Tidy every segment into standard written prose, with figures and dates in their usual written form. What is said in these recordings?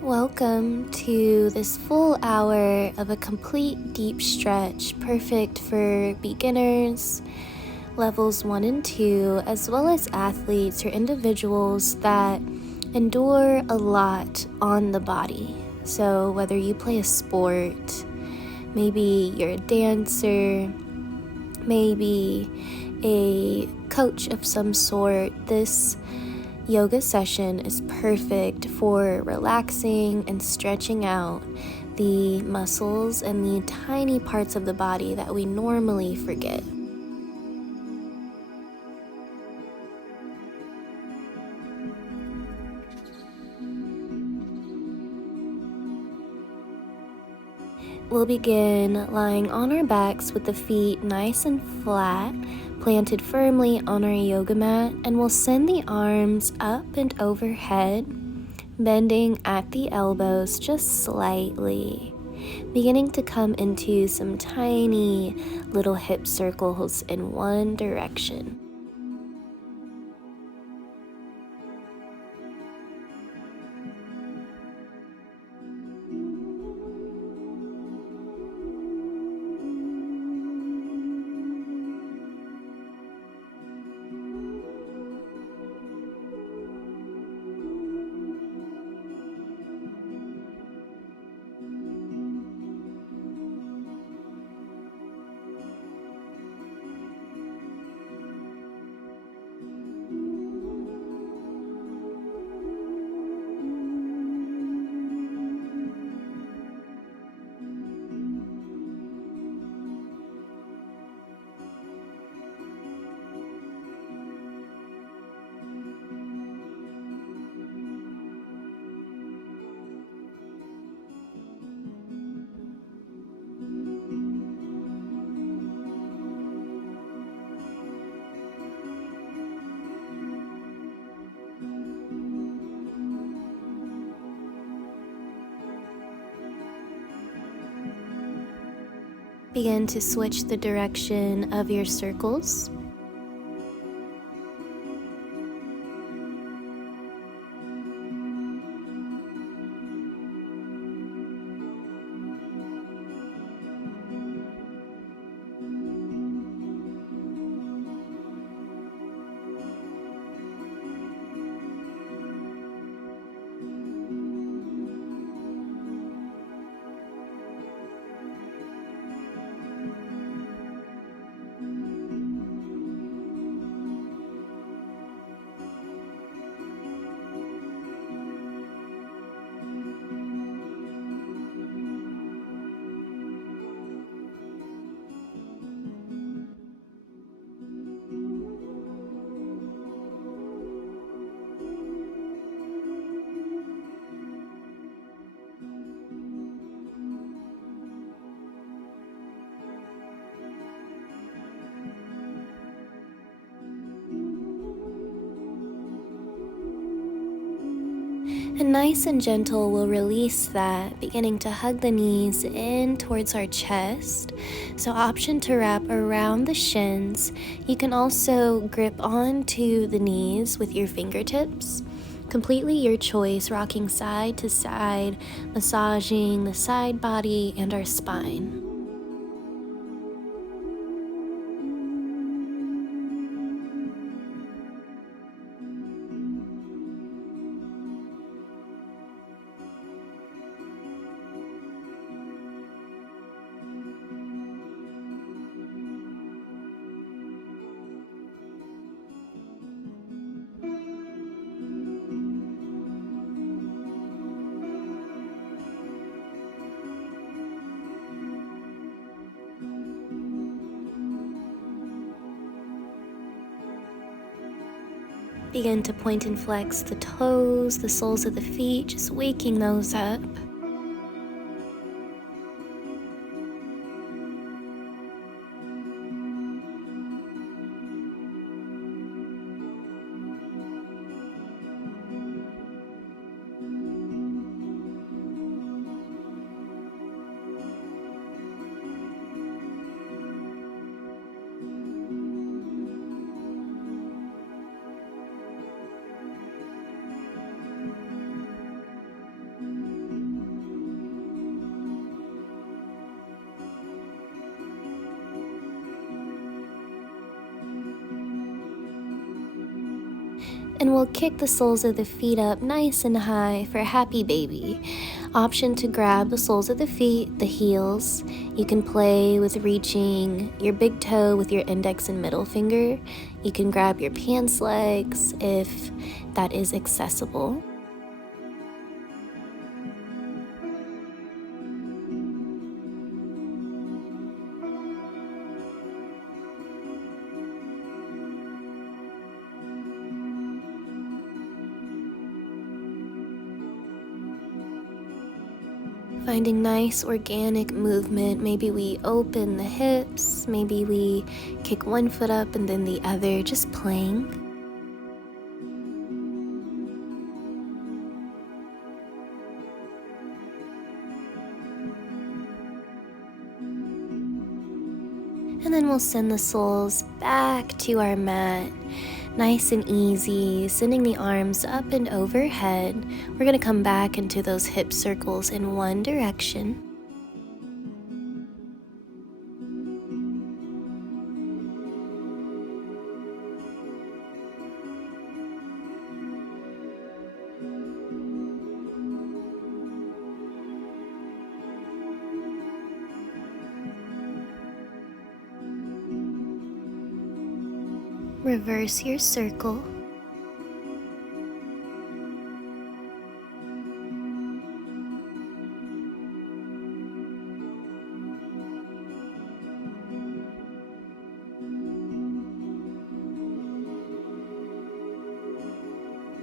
Welcome to this full hour of a complete deep stretch, perfect for beginners, levels 1 and 2, as well as athletes or individuals that endure a lot on the body. So whether you play a sport, maybe you're a dancer, maybe a coach of some sort, this yoga session is perfect for relaxing and stretching out the muscles and the tiny parts of the body that we normally forget. We'll begin lying on our backs with the feet nice and flat, planted firmly on our yoga mat, and we'll send the arms up and overhead, bending at the elbows just slightly, beginning to come into some tiny little hip circles in one direction. Begin to switch the direction of your circles. And nice and gentle, we'll release that, beginning to hug the knees in towards our chest. So option to wrap around the shins. You can also grip onto the knees with your fingertips. Completely your choice, rocking side to side, massaging the side body and our spine. Begin to point and flex the toes, the soles of the feet, just waking those up. And we'll kick the soles of the feet up nice and high for happy baby. Option to grab the soles of the feet, the heels. You can play with reaching your big toe with your index and middle finger. You can grab your pants legs if that is accessible. Finding nice organic movement. Maybe we open the hips, maybe we kick one foot up and then the other, just playing. And then we'll send the soles back to our mat. Nice and easy, sending the arms up and overhead. We're gonna come back into those hip circles in one direction. Reverse your circle.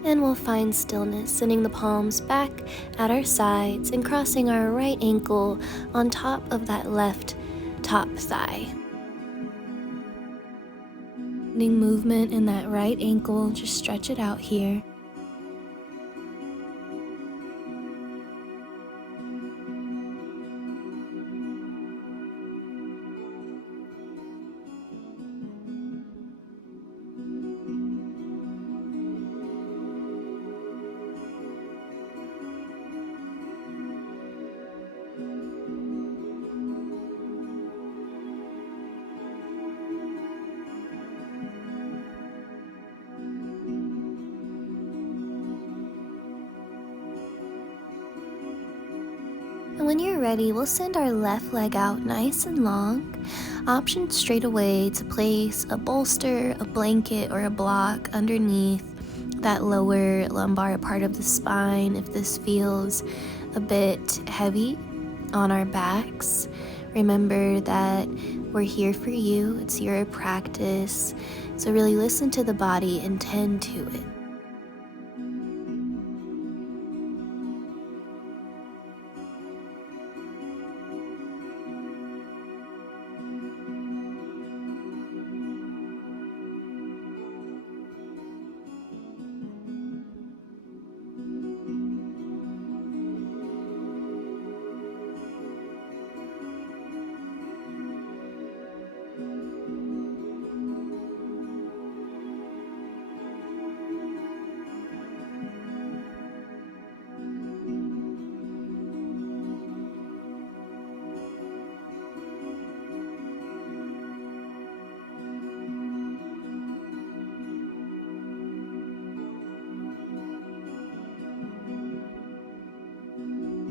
And we'll find stillness, sending the palms back at our sides and crossing our right ankle on top of that left top thigh. Movement in that right ankle, just stretch it out here. And when you're ready, we'll send our left leg out nice and long. Option straight away to place a bolster, a blanket, or a block underneath that lower lumbar part of the spine if this feels a bit heavy on our backs. Remember that we're here for you. It's your practice. So really listen to the body and tend to it.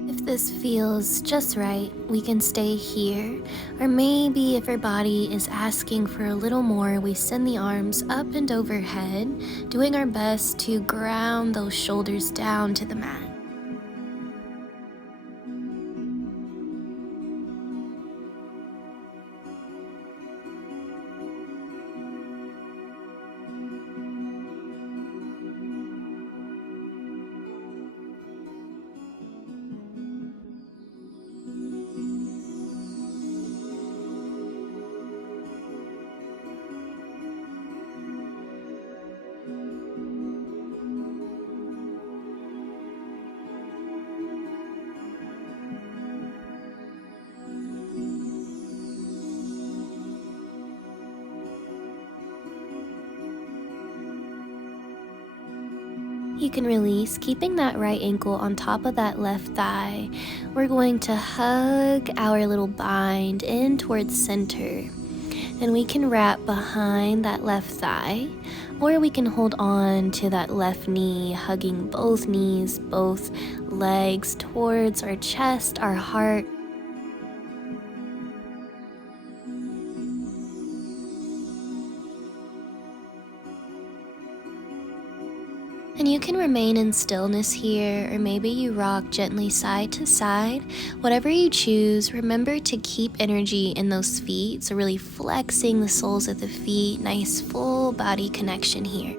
If this feels just right, we can stay here. Or maybe if our body is asking for a little more, we send the arms up and overhead, doing our best to ground those shoulders down to the mat. You can release, keeping that right ankle on top of that left thigh. We're going to hug our little bind in towards center. And we can wrap behind that left thigh, or we can hold on to that left knee, hugging both knees, both legs towards our chest, our heart. And you can remain in stillness here, or maybe you rock gently side to side. Whatever you choose, remember to keep energy in those feet, so really flexing the soles of the feet, nice full body connection here.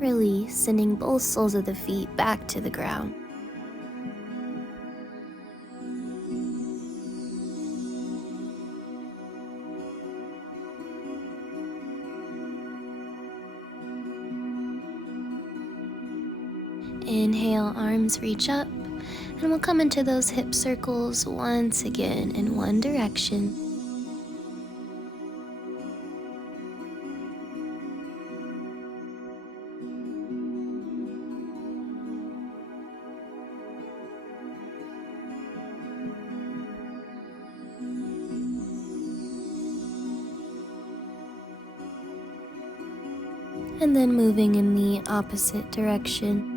Release, sending both soles of the feet back to the ground. Inhale, arms reach up, and we'll come into those hip circles once again in one direction. And then moving in the opposite direction.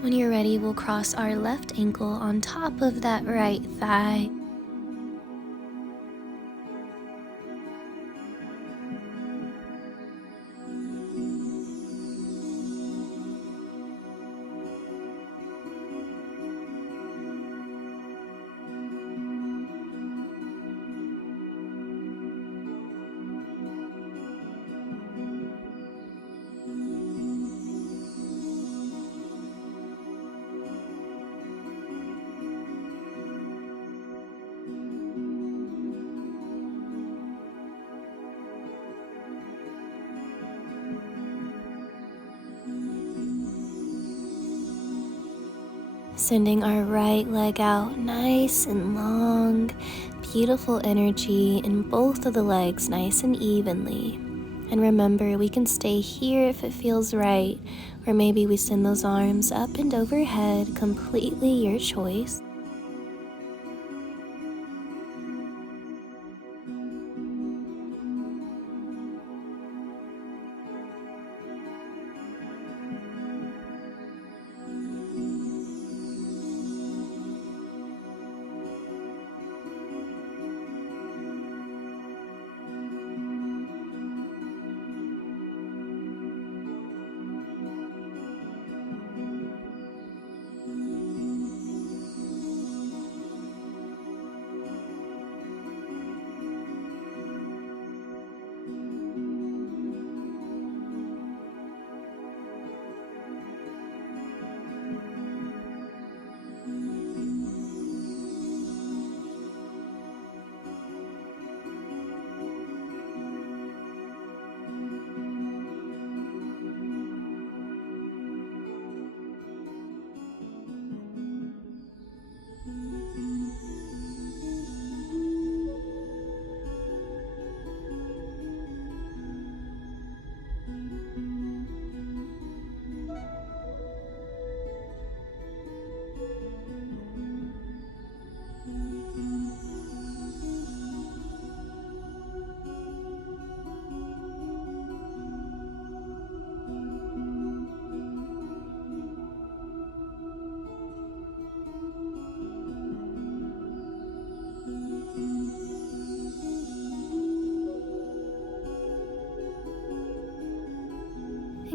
When you're ready, we'll cross our left ankle on top of that right thigh. Sending our right leg out nice and long, beautiful energy in both of the legs nice and evenly. And remember, we can stay here if it feels right, or maybe we send those arms up and overhead, completely your choice.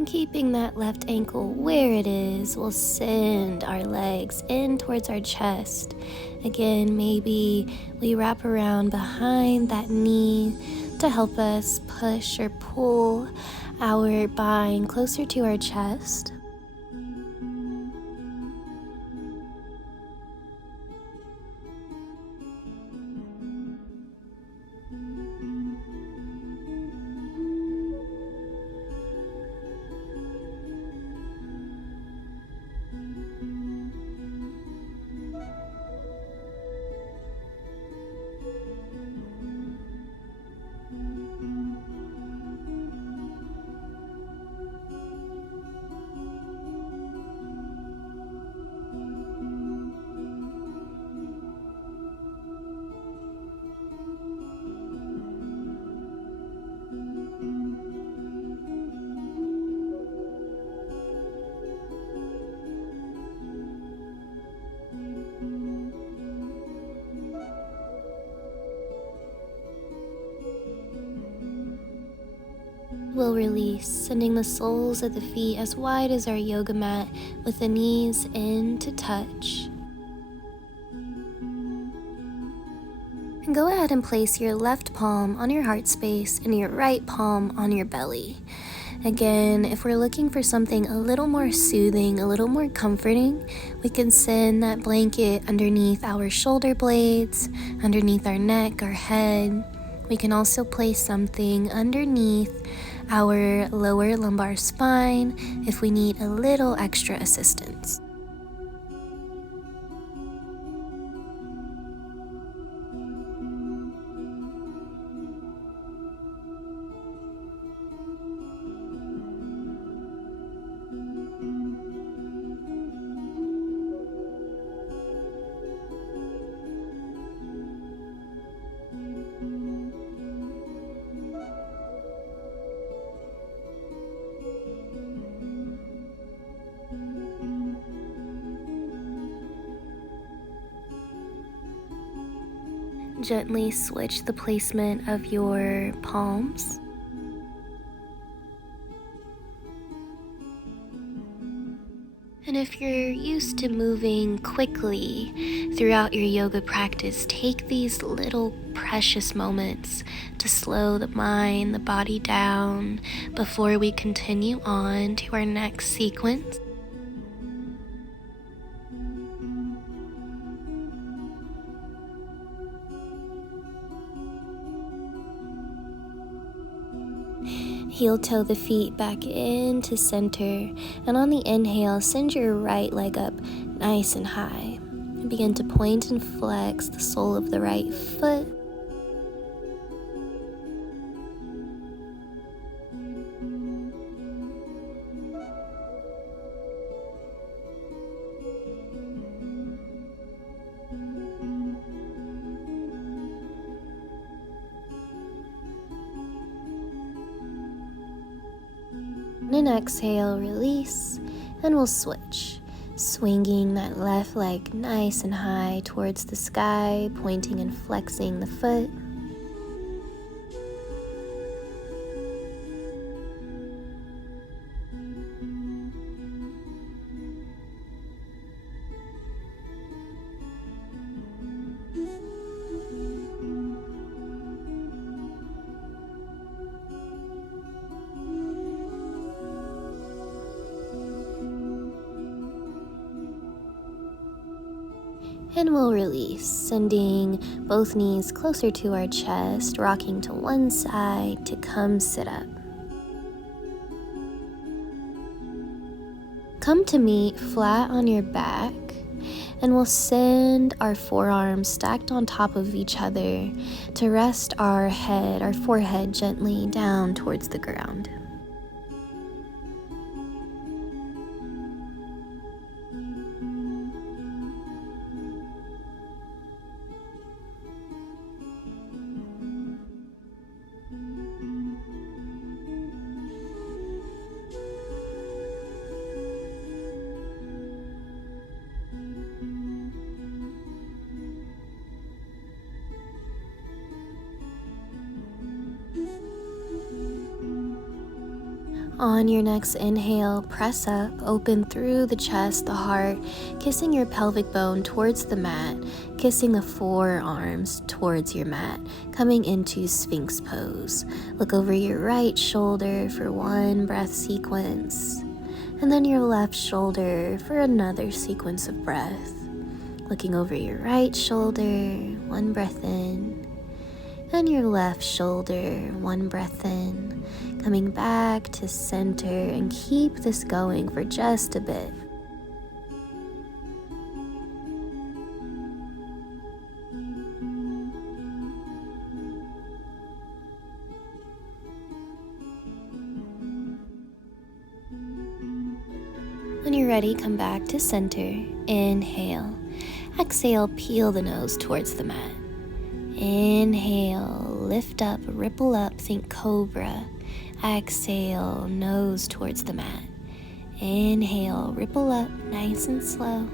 keeping that left ankle where it is, we'll send our legs in towards our chest. Again, maybe we wrap around behind that knee to help us push or pull our spine closer to our chest. We'll release, sending the soles of the feet as wide as our yoga mat with the knees in to touch. And go ahead and place your left palm on your heart space and your right palm on your belly. Again, if we're looking for something a little more soothing, a little more comforting, we can send that blanket underneath our shoulder blades, underneath our neck, our head. We can also place something underneath our lower lumbar spine if we need a little extra assistance. Gently switch the placement of your palms. And if you're used to moving quickly throughout your yoga practice, take these little precious moments to slow the mind, the body down before we continue on to our next sequence. Heel toe the feet back into center, and on the inhale, send your right leg up nice and high. Begin to point and flex the sole of the right foot. And exhale, release, and we'll switch, swinging that left leg nice and high towards the sky, pointing and flexing the foot. And we'll release, sending both knees closer to our chest, rocking to one side to come sit up. Come to meet flat on your back, and we'll send our forearms stacked on top of each other to rest our forehead gently down towards the ground. On your next inhale, press up, open through the chest, the heart, kissing your pelvic bone towards the mat, kissing the forearms towards your mat, coming into Sphinx pose. Look over your right shoulder for one breath sequence, and then your left shoulder for another sequence of breath. Looking over your right shoulder, one breath in, and your left shoulder, one breath in, coming back to center, and keep this going for just a bit. When you're ready, come back to center. Inhale. Exhale, peel the nose towards the mat. Inhale, lift up, ripple up, think cobra. Exhale, nose towards the mat. Inhale, ripple up, nice and slow.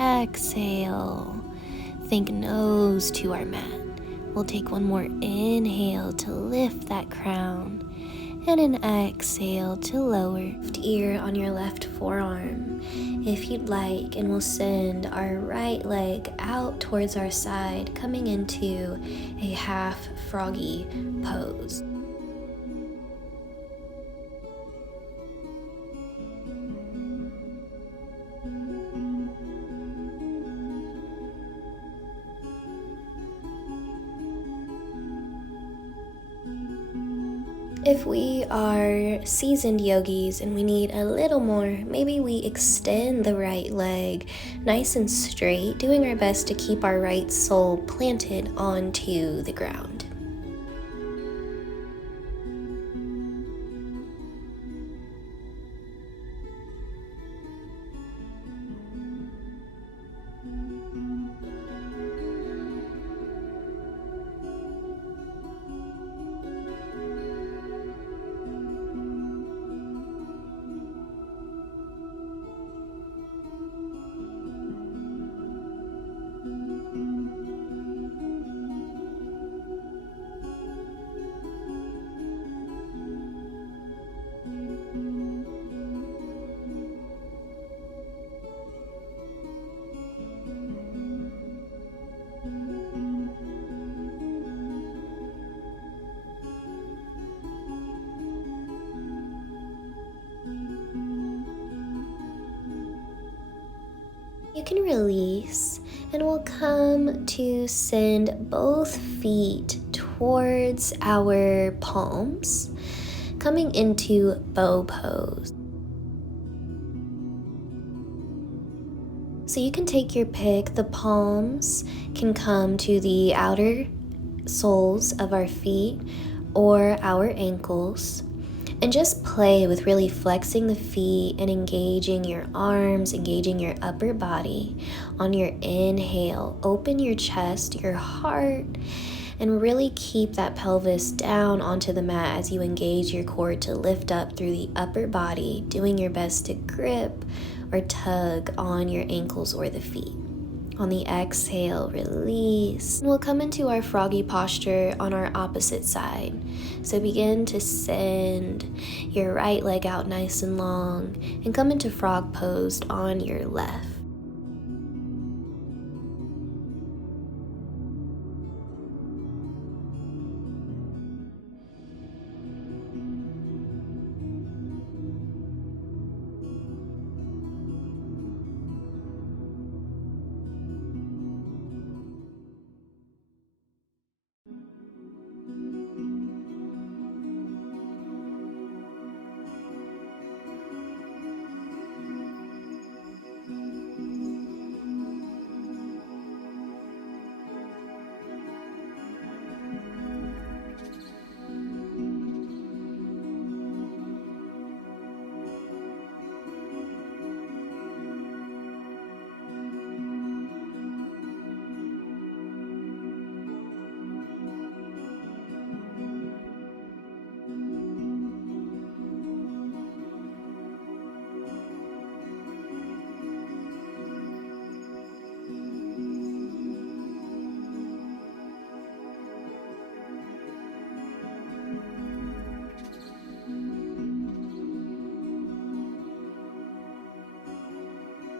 Exhale, think nose to our mat. We'll take one more inhale to lift that crown, and an exhale to lower. Left ear on your left forearm if you'd like, and we'll send our right leg out towards our side, coming into a half froggy pose. If we are seasoned yogis and we need a little more, maybe we extend the right leg nice and straight, doing our best to keep our right sole planted onto the ground. You can release, and we'll come to send both feet towards our palms, coming into bow pose. So you can take your pick. The palms can come to the outer soles of our feet or our ankles. And just play with really flexing the feet and engaging your arms, engaging your upper body. On your inhale, open your chest, your heart, and really keep that pelvis down onto the mat as you engage your core to lift up through the upper body, doing your best to grip or tug on your ankles or the feet. On the exhale, release. And we'll come into our froggy posture on our opposite side. So begin to send your right leg out nice and long and come into frog pose on your left.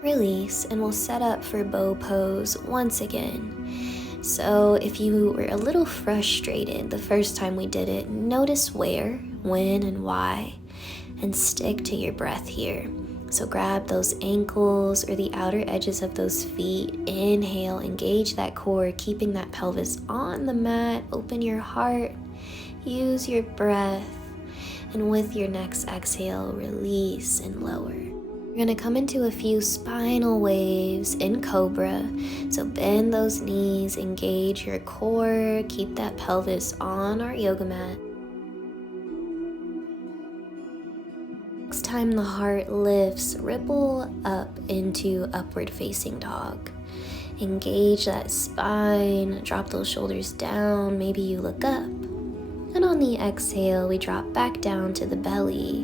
Release, and we'll set up for bow pose once again. So if you were a little frustrated the first time we did it, notice where, when, and why, and stick to your breath here. So grab those ankles or the outer edges of those feet. Inhale, engage that core, keeping that pelvis on the mat. Open your heart, use your breath, and with your next exhale, release and lower. We're gonna come into a few spinal waves in Cobra. So bend those knees, engage your core, keep that pelvis on our yoga mat. Next time the heart lifts, ripple up into upward facing dog. Engage that spine, drop those shoulders down, maybe you look up. And on the exhale, we drop back down to the belly,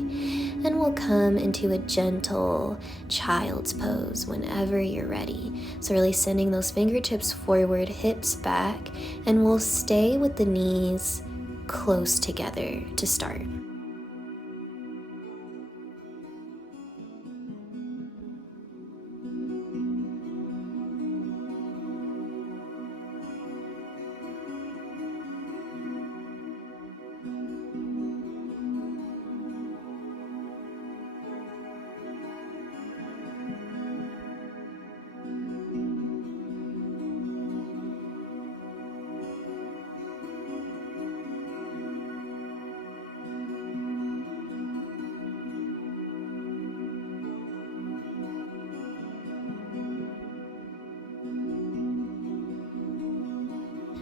and we'll come into a gentle child's pose whenever you're ready. So really sending those fingertips forward, hips back, and we'll stay with the knees close together to start.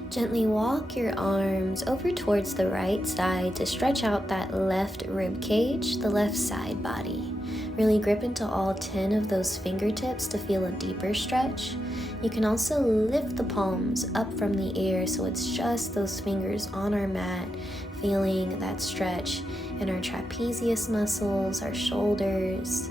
Gently walk your arms over towards the right side to stretch out that left rib cage, the left side body. Really grip into all 10 of those fingertips to feel a deeper stretch. You can also lift the palms up from the air so it's just those fingers on our mat, feeling that stretch in our trapezius muscles, our shoulders.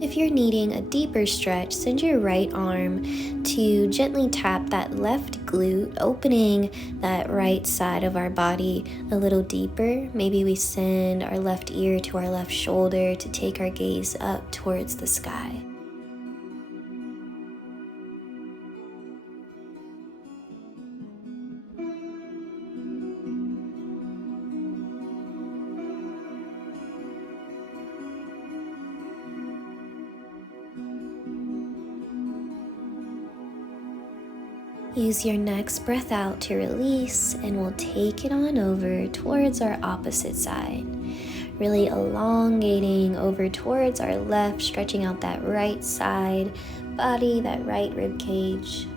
If you're needing a deeper stretch, send your right arm to gently tap that left glute, opening that right side of our body a little deeper. Maybe we send our left ear to our left shoulder to take our gaze up towards the sky. Use your next breath out to release, and we'll take it on over towards our opposite side. Really elongating over towards our left, stretching out that right side body, that right rib cage.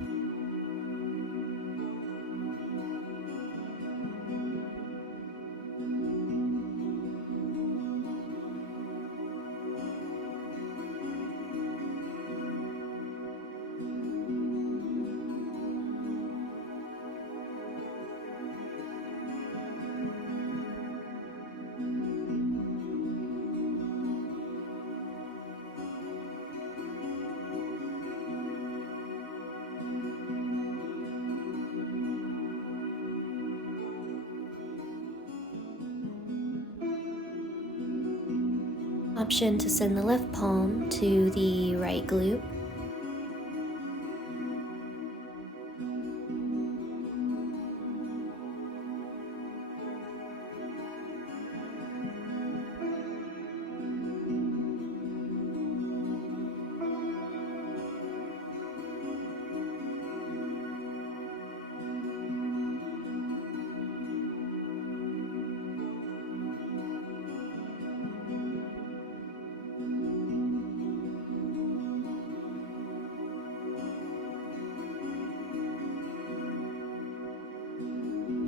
Option to send the left palm to the right glute.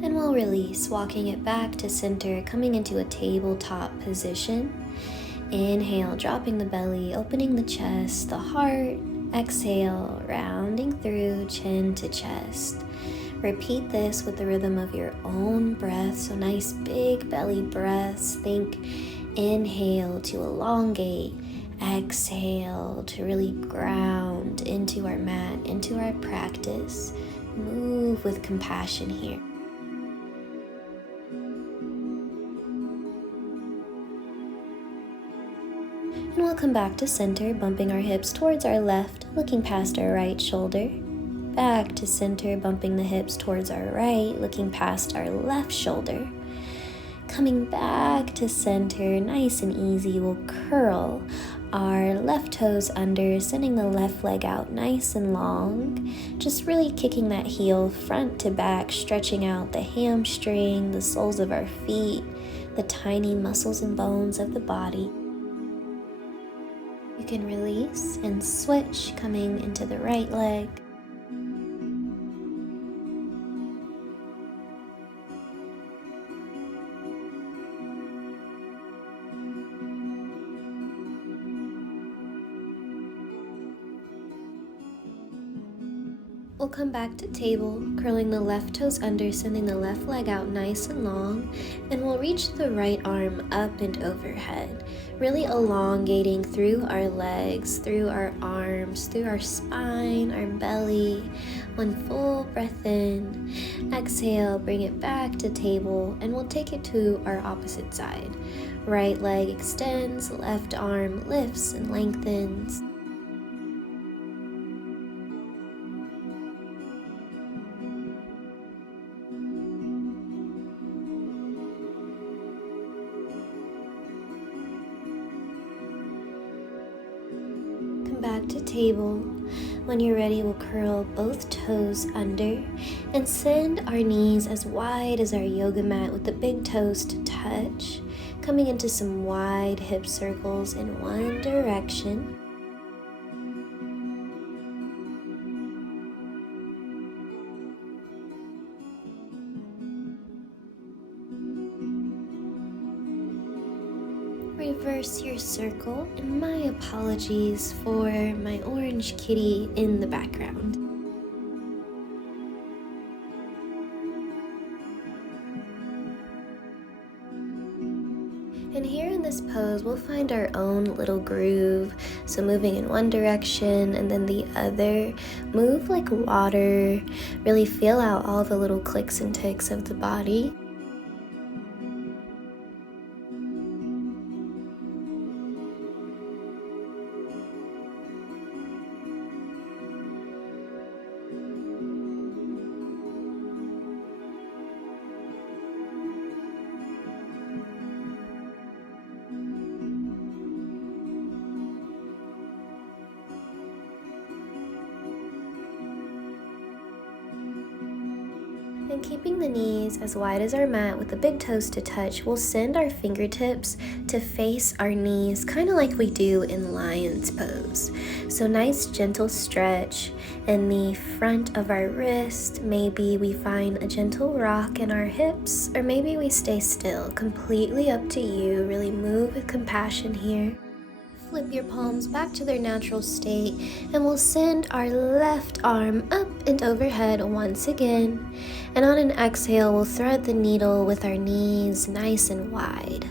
And we'll release, walking it back to center, coming into a tabletop position. Inhale, dropping the belly, opening the chest, the heart. Exhale, rounding through chin to chest. Repeat this with the rhythm of your own breath. So nice big belly breaths. Think inhale to elongate. Exhale to really ground into our mat, into our practice. Move with compassion here. And we'll come back to center, bumping our hips towards our left, looking past our right shoulder. Back to center, bumping the hips towards our right, looking past our left shoulder. Coming back to center, nice and easy, we'll curl our left toes under, sending the left leg out nice and long. Just really kicking that heel front to back, stretching out the hamstring, the soles of our feet, the tiny muscles and bones of the body. You can release and switch, coming into the right leg. We'll come back to table, curling the left toes under, sending the left leg out nice and long, and we'll reach the right arm up and overhead, really elongating through our legs, through our arms, through our spine, our belly. One full breath in. Exhale, bring it back to table, and we'll take it to our opposite side. Right leg extends, left arm lifts and lengthens. Back to table. When you're ready, we'll curl both toes under and send our knees as wide as our yoga mat with the big toes to touch, coming into some wide hip circles in one direction. Reverse your circle, and my apologies for my orange kitty in the background. And here in this pose, we'll find our own little groove. So moving in one direction and then the other. Move like water. Really feel out all the little clicks and ticks of the body. And keeping the knees as wide as our mat with the big toes to touch, we'll send our fingertips to face our knees, kind of like we do in lion's pose. So nice gentle stretch in the front of our wrist. Maybe we find a gentle rock in our hips, or maybe we stay still. Completely up to you. Really move with compassion here. Flip your palms back to their natural state, and we'll send our left arm up and overhead once again. And on an exhale, we'll thread the needle with our knees nice and wide.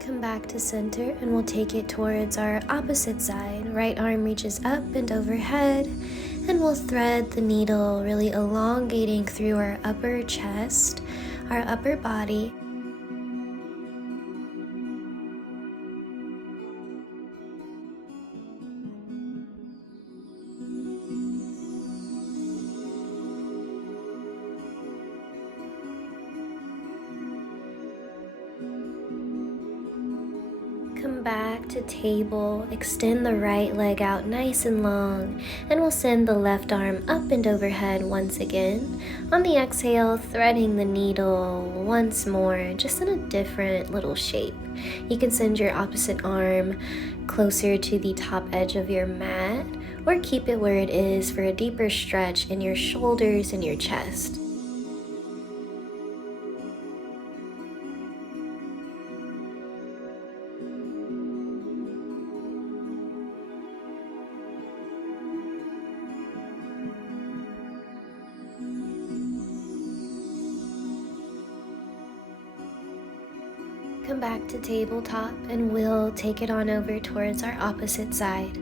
Come back to center, and we'll take it towards our opposite side. Right arm reaches up and overhead, and we'll thread the needle, really elongating through our upper chest, our upper body. Come back to table, extend the right leg out nice and long, and we'll send the left arm up and overhead once again. On the exhale, threading the needle once more, just in a different little shape. You can send your opposite arm closer to the top edge of your mat, or keep it where it is for a deeper stretch in your shoulders and your chest. Come back to tabletop and we'll take it on over towards our opposite side.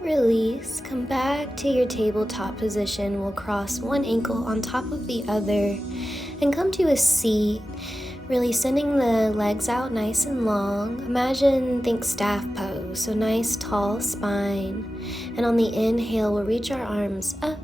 Release, come back to your tabletop position. We'll cross one ankle on top of the other and come to a seat, really sending the legs out nice and long. Think staff pose, so nice tall spine. And on the inhale, we'll reach our arms up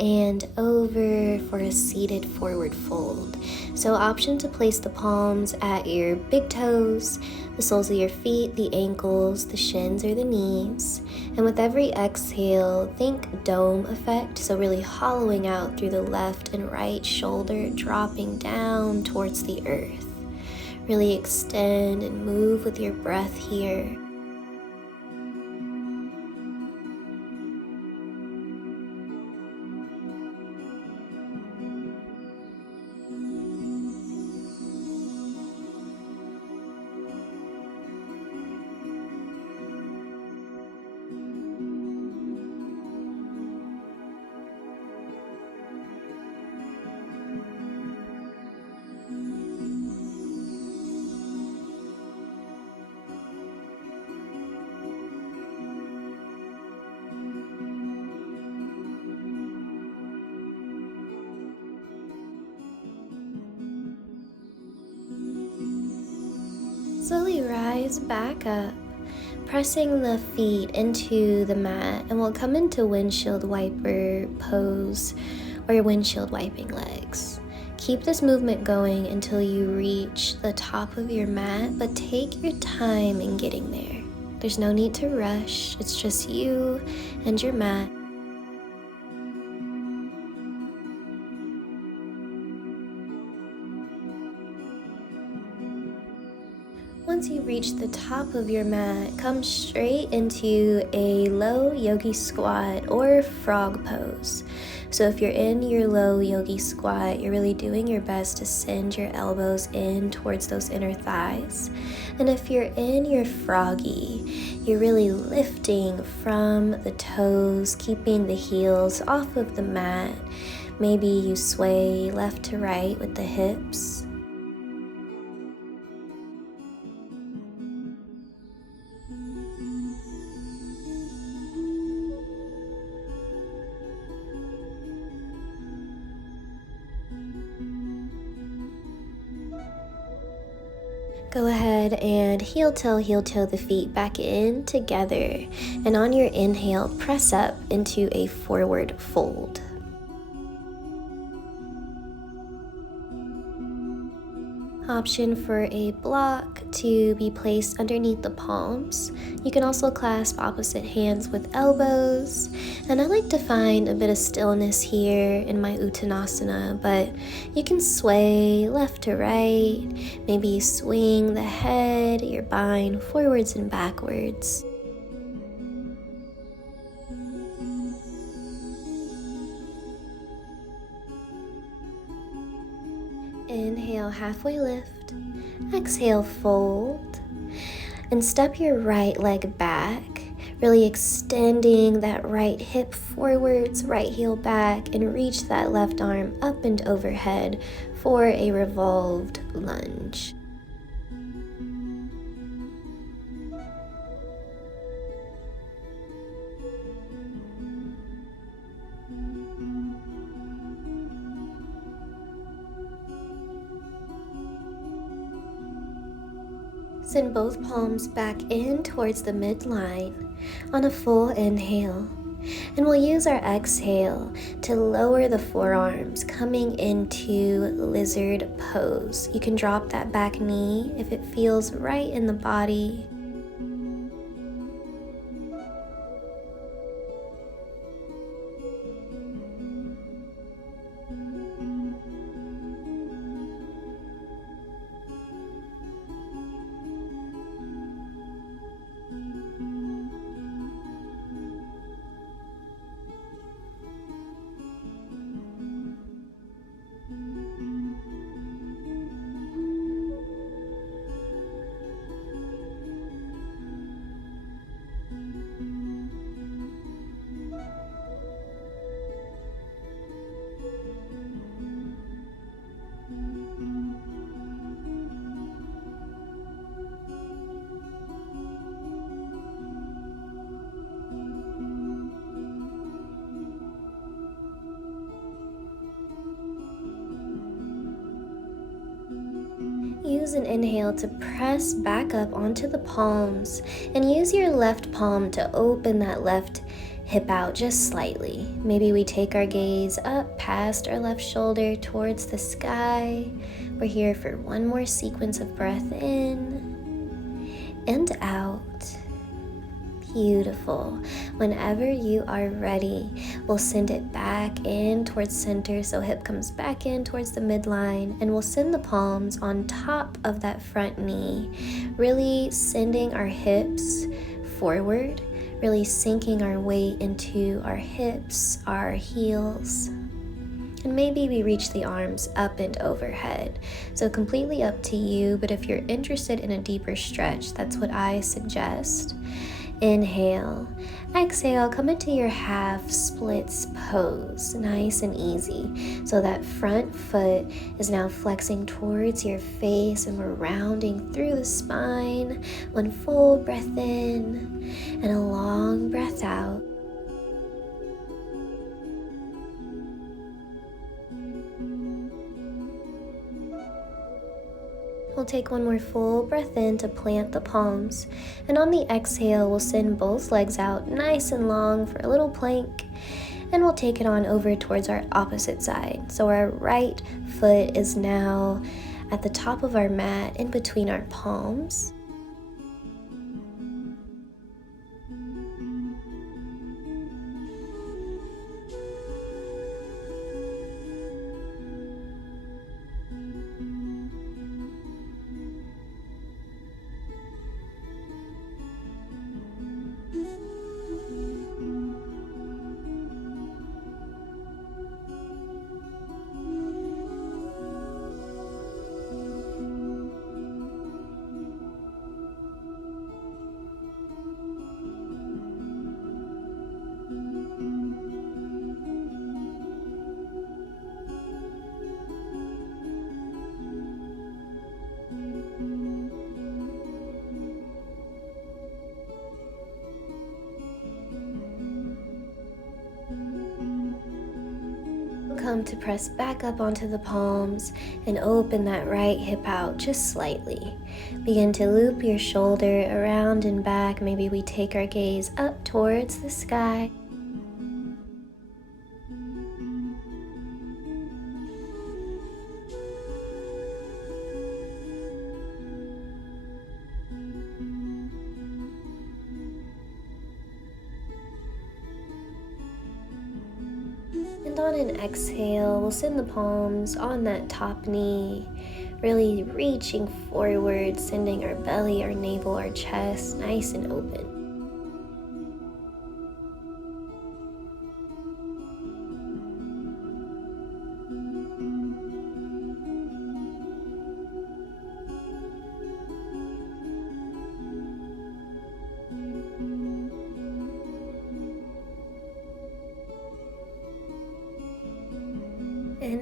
and over for a seated forward fold. So option to place the palms at your big toes, the soles of your feet, the ankles, the shins, or the knees. And with every exhale, think dome effect, so really hollowing out through the left and right shoulder, dropping down towards the earth. Really extend and move with your breath here. Slowly rise back up, pressing the feet into the mat, and we'll come into windshield wiper pose or windshield wiping legs. Keep this movement going until you reach the top of your mat, but take your time in getting there. There's no need to rush, it's just you and your mat. Once you reach the top of your mat, come straight into a low yogi squat or frog pose. So if you're in your low yogi squat, you're really doing your best to send your elbows in towards those inner thighs. And if you're in your froggy, you're really lifting from the toes, keeping the heels off of the mat. Maybe you sway left to right with the hips. Go ahead and heel toe the feet back in together. And on your inhale, press up into a forward fold. Option for a block to be placed underneath the palms. You can also clasp opposite hands with elbows. And I like to find a bit of stillness here in my Uttanasana, but you can sway left to right. Maybe swing the head, your spine forwards and backwards. Inhale, halfway lift. Exhale, fold. And step your right leg back, really extending that right hip forwards, right heel back, and reach that left arm up and overhead for a revolved lunge. Send both palms back in towards the midline on a full inhale. And we'll use our exhale to lower the forearms, coming into lizard pose. You can drop that back knee if it feels right in the body. Use an inhale to press back up onto the palms and use your left palm to open that left hip out just slightly. Maybe we take our gaze up past our left shoulder towards the sky. We're here for one more sequence of breath in and out. Beautiful. Whenever you are ready, we'll send it back in towards center, so hip comes back in towards the midline, and we'll send the palms on top of that front knee, really sending our hips forward, really sinking our weight into our hips, our heels. And maybe we reach the arms up and overhead. So completely up to you, but if you're interested in a deeper stretch, that's what I suggest. Inhale, exhale, come into your half splits pose, nice and easy. So that front foot is now flexing towards your face and we're rounding through the spine. One full breath in and a long breath out. We'll take one more full breath in to plant the palms, and on the exhale we'll send both legs out nice and long for a little plank, and we'll take it on over towards our opposite side. So our right foot is now at the top of our mat in between our palms. Come to press back up onto the palms and open that right hip out just slightly. Begin to loop your shoulder around and back. Maybe we take our gaze up towards the sky. And on an exhale, we'll send the palms on that top knee, really reaching forward, sending our belly, our navel, our chest nice and open.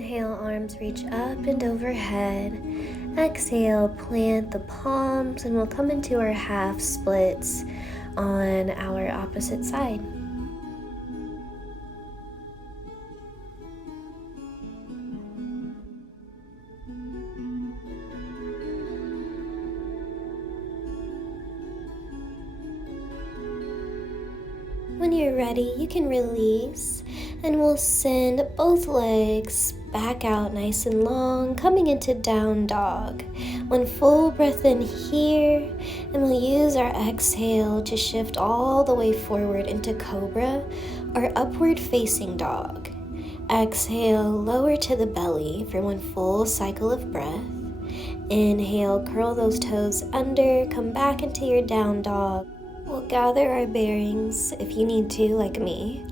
Inhale, arms reach up and overhead. Exhale, plant the palms, and we'll come into our half splits on our opposite side. When you're ready, you can release, and we'll send both legs back out nice and long, coming into down dog. One full breath in here, and we'll use our exhale to shift all the way forward into cobra or upward facing dog. Exhale, lower to the belly for one full cycle of breath. Inhale, curl those toes under, come back into your down dog. We'll gather our bearings if you need to, like me,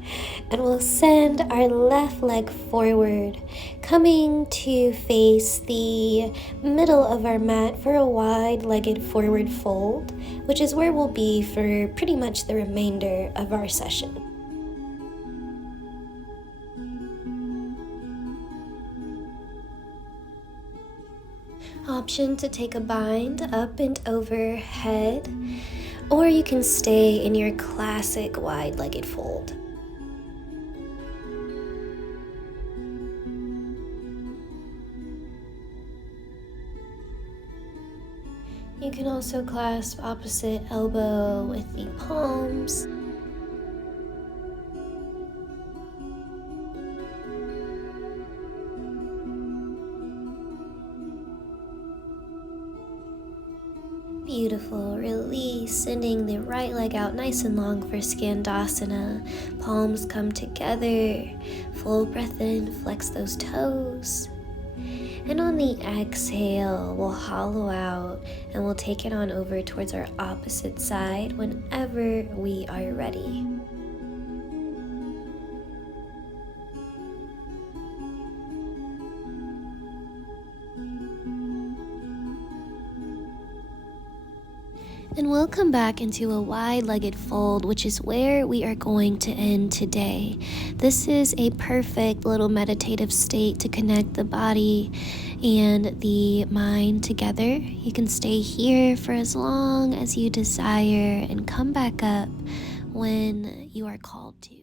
and we'll send our left leg forward, coming to face the middle of our mat for a wide-legged forward fold, which is where we'll be for pretty much the remainder of our session. Option to take a bind up and overhead, or you can stay in your classic wide-legged fold. You can also clasp opposite elbow with the palms. Beautiful. Release, sending the right leg out nice and long for Skandasana. Palms come together. Full breath in, flex those toes. And on the exhale, we'll hollow out and we'll take it on over towards our opposite side whenever we are ready. And we'll come back into a wide-legged fold, which is where we are going to end today. This is a perfect little meditative state to connect the body and the mind together. You can stay here for as long as you desire and come back up when you are called to.